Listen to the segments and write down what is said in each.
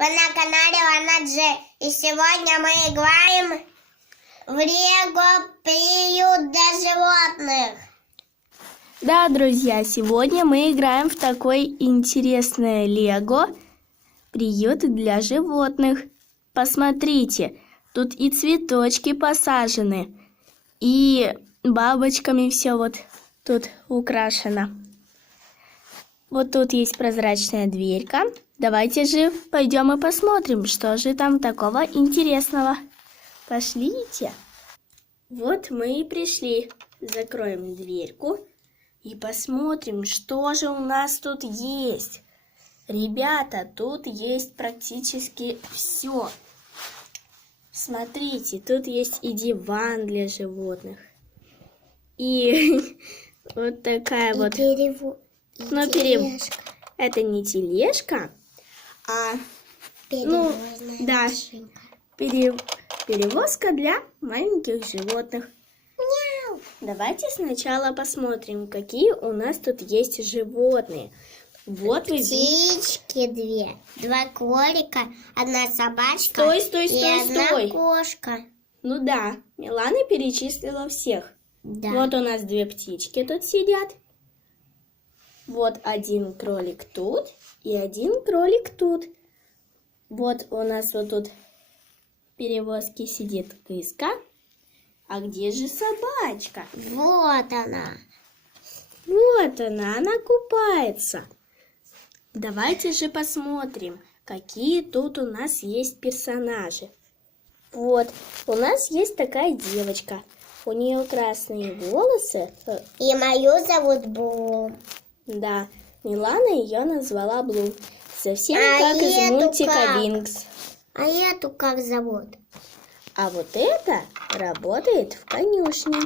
Вы на канале Лана Джей. И сегодня мы играем в Лего приют для животных. Да, друзья, сегодня мы играем в такой интересное Лего приют для животных. Посмотрите, тут и цветочки посажены, и бабочками все вот тут украшено. Вот тут есть прозрачная дверька. Давайте же пойдем и посмотрим, что же там такого интересного. Пошлите. Вот мы и пришли. Закроем дверьку и посмотрим, что же у нас тут есть. Ребята, тут есть практически все. Смотрите, тут есть и диван для животных. И вот такая вот... Это не тележка, а перевозка для маленьких животных. Мяу. Давайте сначала посмотрим, какие у нас тут есть животные. Вот вы видите. Птички две, два кролика, одна собачка Стой. одна кошка. Ну да, Милана перечислила всех. Да. Вот у нас две птички тут сидят. Вот один кролик тут и один кролик тут. Вот у нас вот тут в перевозке сидит кыска. А где же собачка? Вот она. Вот она купается. Давайте же посмотрим, какие тут у нас есть персонажи. Вот, у нас есть такая девочка. У нее красные волосы. И мою зовут Бум. Да, Милана ее назвала Блу. Совсем как из мультика Винкс. А эту как зовут? А вот это работает в конюшне.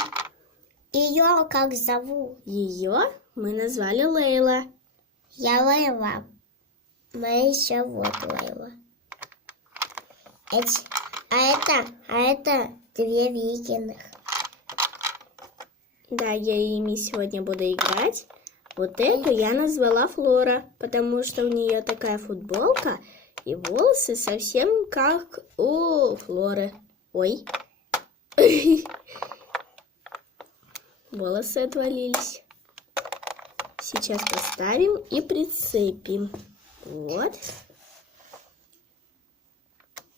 Ее как зовут? Ее мы назвали Лейла. Я Лейла. Мы еще вот Лейла. А это две викинг. Да, я ими сегодня буду играть. Вот эту я назвала Флора, потому что у нее такая футболка и волосы совсем как у Флоры. Ой. Волосы отвалились. Сейчас поставим и прицепим. Вот.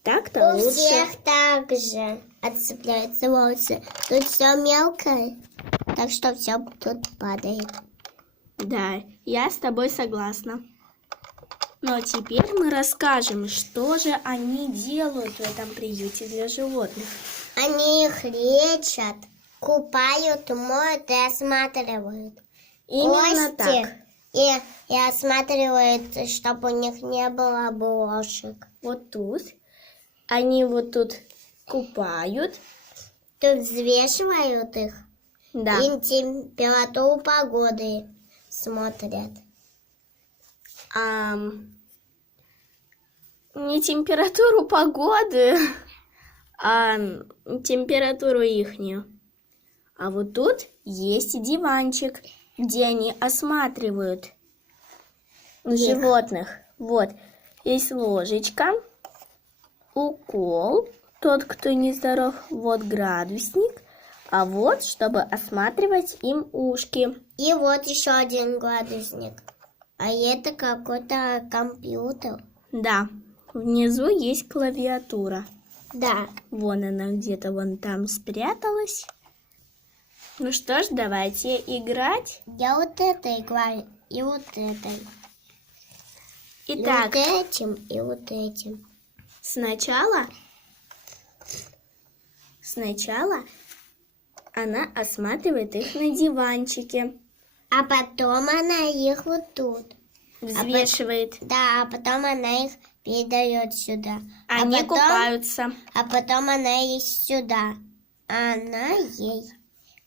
Так-то У лучше. всех так же отцепляются волосы. Тут все мелкое, так что все тут падает. Да, я с тобой согласна. Но теперь мы расскажем, что же они делают в этом приюте для животных. Они их лечат, купают, моют и осматривают. Именно Кости так. И осматривают, чтобы у них не было блошек. Вот тут. Они вот тут купают. Тут взвешивают их. Да. И температуру погоды смотрят. Не температуру погоды, а температуру ихнюю. А вот тут есть диванчик, где они осматривают животных. Вот, есть ложечка, укол, тот, кто нездоров, вот градусник, а вот, чтобы осматривать им ушки. И вот еще один градусник. А это какой-то компьютер. Да, внизу есть клавиатура. Да. Вон она где-то вон там спряталась. Ну что ж, давайте играть. Я вот это играю, и вот этой. Итак, И вот этим, и вот этим. сначала она осматривает их на диванчике. А потом она их вот тут. Взвешивает. Да, а потом она их передает сюда. Они купаются. А потом она их сюда. А она ей.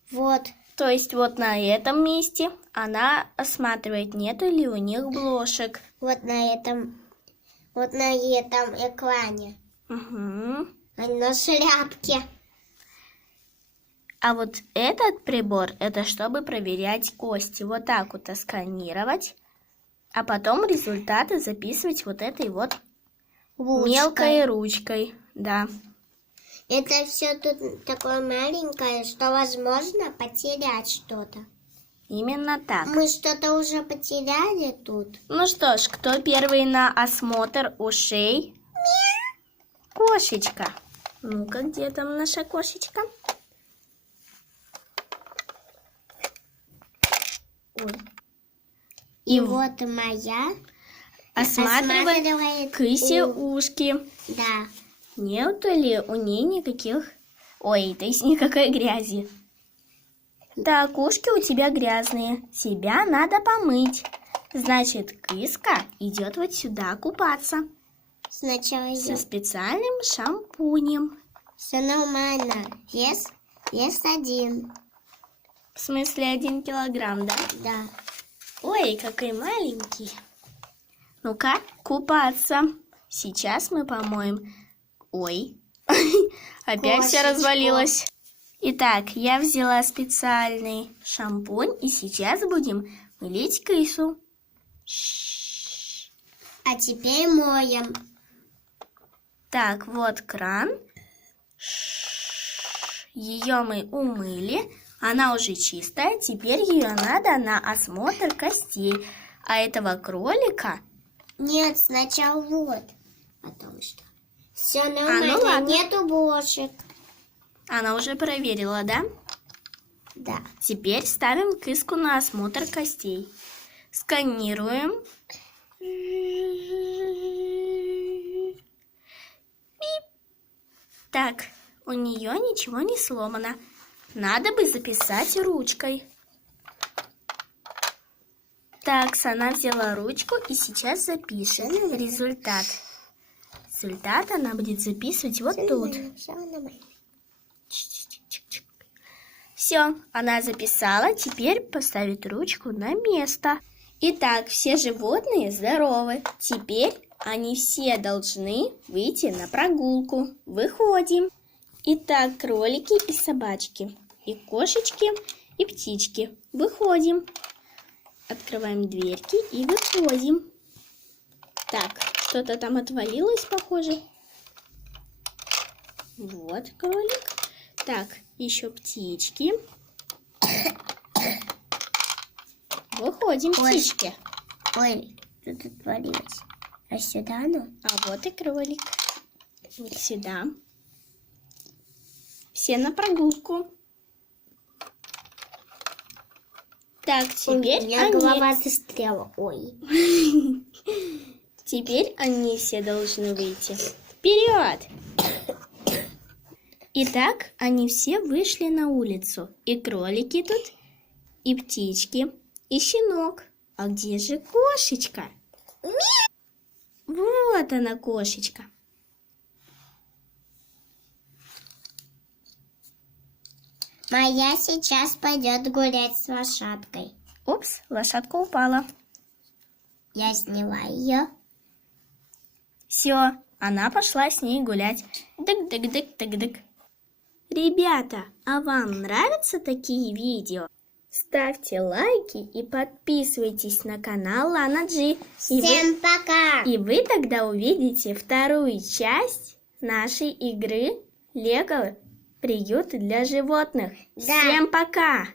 Вот. То есть вот на этом месте она осматривает, нету ли у них блошек. Вот на этом экране. Угу. На шляпке. А вот этот прибор, это чтобы проверять кости. Вот так вот сканировать. А потом результаты записывать вот этой вот Ручкой. мелкой ручкой. Да. Это все тут такое маленькое, что возможно потерять что-то. Именно так. Мы что-то уже потеряли тут. Ну что ж, кто первый на осмотр ушей? Кошечка. Ну-ка, где там наша кошечка? Ой. И вот моя Осматривает кысе у- ушки. Да. Нет ли у ней никаких... Ой, то есть никакой грязи. Так, ушки у тебя грязные. Тебя надо помыть. Значит, кыска идет вот сюда купаться. Сначала Со я. специальным шампунем. Все нормально. Вес 1. В смысле 1 килограмм, да? Да. Ой, какой маленький. Ну-ка, купаться. Сейчас мы помоем. Ой, опять все Кошечку. развалилось. Итак, я взяла специальный шампунь, и сейчас будем мылить кысу. А теперь моем. Так, вот кран. Ее мы умыли. Она уже чистая. Теперь ее надо на осмотр костей. А этого кролика... Нет, сначала вот. Потому что. Все нормально. ну ладно. Нету бошек. Она уже проверила, да? Да. Теперь ставим кыску на осмотр костей. Сканируем. Бип. Так, у нее ничего не сломано. Надо бы записать ручкой. Так, она взяла ручку и сейчас запишет результат. Результат она будет записывать вот тут. Все нормально. Все, она записала, теперь поставит ручку на место. Итак, все животные здоровы. Теперь они все должны выйти на прогулку. Выходим. Итак, кролики и собачки, и кошечки, и птички. Выходим. Открываем дверки и выходим. Так, что-то там отвалилось, похоже. Вот кролик. Так, еще птички. Выходим, Ой. птички. Ой, тут отвалилось. А сюда ну? А вот и кролик. Вот сюда. Все на прогулку. Так, теперь У меня они... голова застряла. Ой. Теперь они все должны выйти. Вперед! Итак, они все вышли на улицу. И кролики тут, и птички, и щенок. А где же кошечка? Вот она, кошечка. Моя сейчас пойдет гулять с лошадкой. Упс, лошадка упала. Я сняла ее. Все, она пошла с ней гулять. Дык-дык-дык-дык-дык. Ребята, а вам нравятся такие видео? Ставьте лайки и подписывайтесь на канал Лана Джи. Всем пока! И вы тогда увидите вторую часть нашей игры Лего Приют для животных. Да. Всем пока!